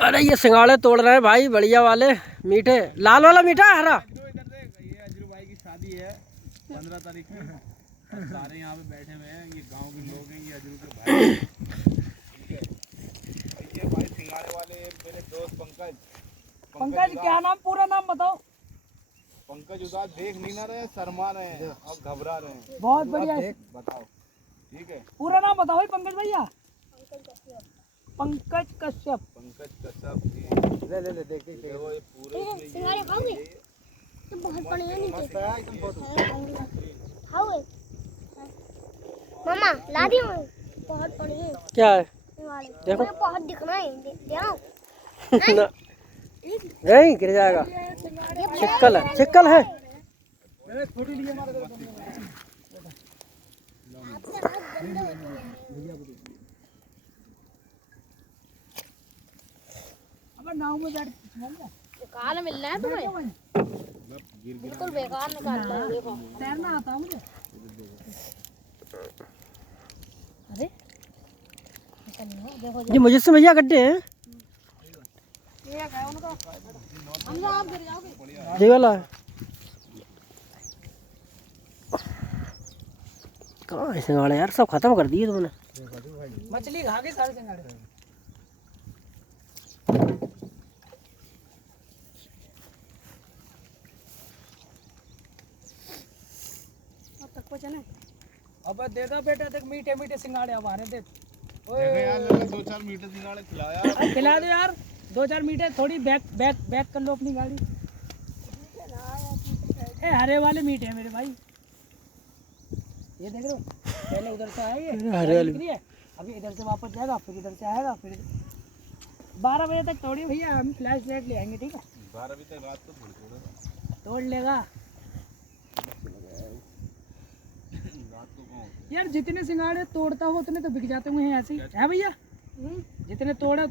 अरे ये सिंगाड़े तोड़ रहे हैं भाई, बढ़िया वाले मीठे। लाल वाला मीठा हरा। ये अजरू भाई की शादी है 15 तारीख में। सारे यहाँ पे बैठे हुए हैं, ये गांव के लोग हैं, ये अजरू के भाई। ठीक है, ये भाई सिंगाड़े वाले मेरे दोस्त पंकज। पंकज क्या नाम, पूरा नाम बताओ। पंकज उदास देख नहीं ना रहे, शर्मा रहे हैं और घबरा रहे हैं। बहुत बढ़िया। बताओ, ठीक है, पूरा नाम बताओ भाई पंकज भैया। पंकज कश्यप। पंकज कश्यप जी। ले ले ले देख देखो ये पूरे सिंगाड़े खाओगे? तो बहुत बढ़िया नीचे खाओगे? मामा ला दी मैं, बहुत बढ़िया क्या है सिंगाड़े। देखो। मुझे बहुत दिखना है, दिखाओ। ना, नहीं गिर जाएगा। चिक्कल है, चिक्कल है। अब नाव में बैठ बेकार मिल रहा है तुम्हें, बिल्कुल बेकार निकाल रहा है। देखो तैरना आता है मुझे। अरे देखो ये मुझसे भैया गड्ढे हैं। हम आप गिर जाओगे। ये वाला है। कहाँ है सिंगाड़े यार, सब खत्म कर दिए तुमने। मछली खा के सारे सिंगाड़े। अब दे दो बेटा, देख मीठे मीठे सिंगाड़े अब आ रहे। देख देखो यार, लोगों ने 2-4 मीटर सिंगाड़े खिलाया। अरे खिला दो यार, 2-4 मीठे। थोड़ी बैक बैक बैक कर लो अपनी गाड़ी। ए हरे वाले मीठे हैं मेरे भाई, ये देख रहे हो। पहले उधर से आए, ये हरे वाले। दिख रही है। अभी इधर से वापस जाएगा, फिर इधर से आएगा, फिर 12 बजे तक तोड़िए भैया, हम फ्लैश लाइट ले आएंगे। ठीक है, 12 बजे तक रात को थोड़ी तोड़ लेगा रात को कौन यार। जितने सिंगाड़े तोड़ता हो उतने तो बिक जाते हुए हैं ऐसे ही है भैया। जितने तोड़े